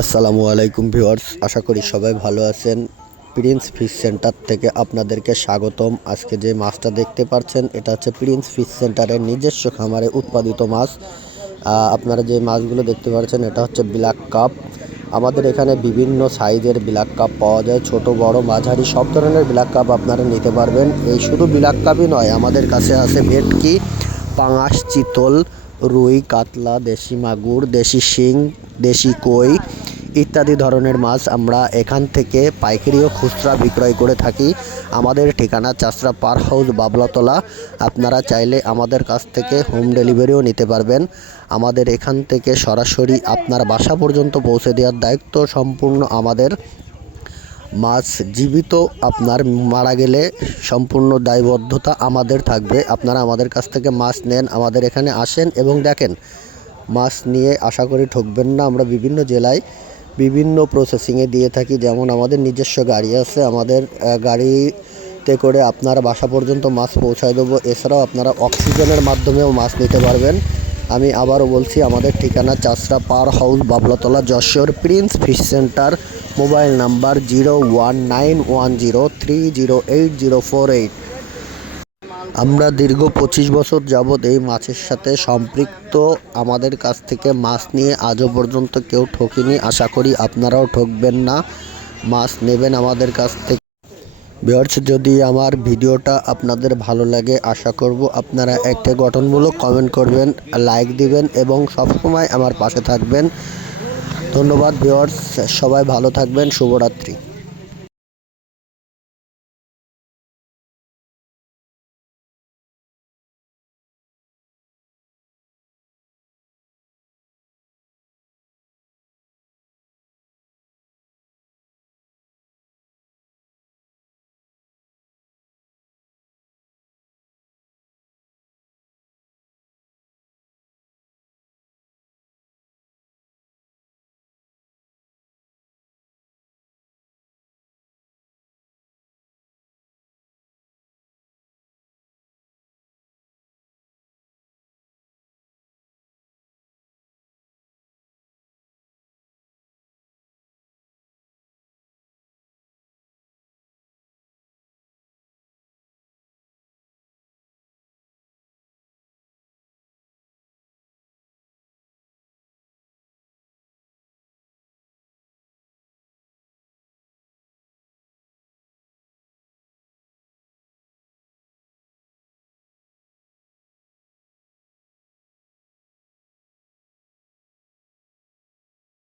আসসালামু আলাইকুম ভিউয়ার্স, আশা করি সবাই ভালো আছেন। প্রিন্স ফিশ সেন্টার থেকে আপনাদেরকে স্বাগতম। আজকে যে মাছটা দেখতে পাচ্ছেন, এটা হচ্ছে প্রিন্স ফিশ সেন্টারের নিজস্ব খামারে উৎপাদিত মাছ। আপনারা যে মাছগুলো দেখতে পাচ্ছেন, এটা হচ্ছে ব্ল্যাক কাপ আমাদের এখানে বিভিন্ন সাইজের ব্ল্যাক কাপ পাওয়া যায়, ছোট, বড়, মাঝারি, সব ধরনের ব্ল্যাক কাপ আপনারা নিতে পারবেন। এই শুধু ব্ল্যাক কাপই নয়, আমাদের কাছে আছে ভেটকি, পাঙাশ, চিতল, রুই, কাতলা, দেশি মাগুর, দেশি শিং দেশি কই ইত্যাদি ধরনের মাছ আমরা এখান থেকে পাইকারি ও খুচরা বিক্রয় করে থাকি। আমাদের ঠিকানা চাষরা পার হাউস, বাবলাতলা। আপনারা চাইলে আমাদের কাছ থেকে হোম ডেলিভারিও নিতে পারবেন। আমাদের এখান থেকে সরাসরি আপনার বাসা পর্যন্ত পৌঁছে দেওয়ার দায়িত্ব সম্পূর্ণ আমাদের। মাছ জীবিত, আপনার মারা গেলে সম্পূর্ণ দায়বদ্ধতা আমাদের থাকবে। আপনারা আমাদের কাছ থেকে মাছ নেন, আমাদের এখানে আসেন এবং দেখেন মাছ নিয়ে আশা করি ঠকবেন না। আমরা বিভিন্ন জেলায় বিভিন্ন প্রসেসিংয়ে দিয়ে থাকি। যেমন আমাদের নিজস্ব গাড়ি আছে, আমাদের গাড়িতে করে আপনার বাসা পর্যন্ত মাছ পৌঁছায় দেবো। এছাড়াও আপনারা অক্সিজেনের মাধ্যমেও মাছ নিতে পারবেন। আমি আবারও বলছি, আমাদের ঠিকানা চাষরা পার house, Bablatala, Jessore, prince fish centre. Mobile number zero one nine one zero three zero eight zero four eight. আমরা দীর্ঘ পঁচিশ বছর যাবৎ এই মাছের সাথে সম্পৃক্ত। আমাদের কাছ থেকে মাছ নিয়ে আজও পর্যন্ত কেউ ঠকিনি। আশা করি আপনারাও ঠকবেন না। মাছ নেবেন আমাদের কাছ থেকে। ভিউয়ার্স, যদি আমার ভিডিওটা আপনাদের ভালো লাগে, আশা করব আপনারা একটা গঠনমূলক কমেন্ট করবেন লাইক দিবেন এবং সবসময় আমার পাশে থাকবেন। ধন্যবাদ ভিউয়ার্স, সবাই ভালো থাকবেন, শুভরাত্রি।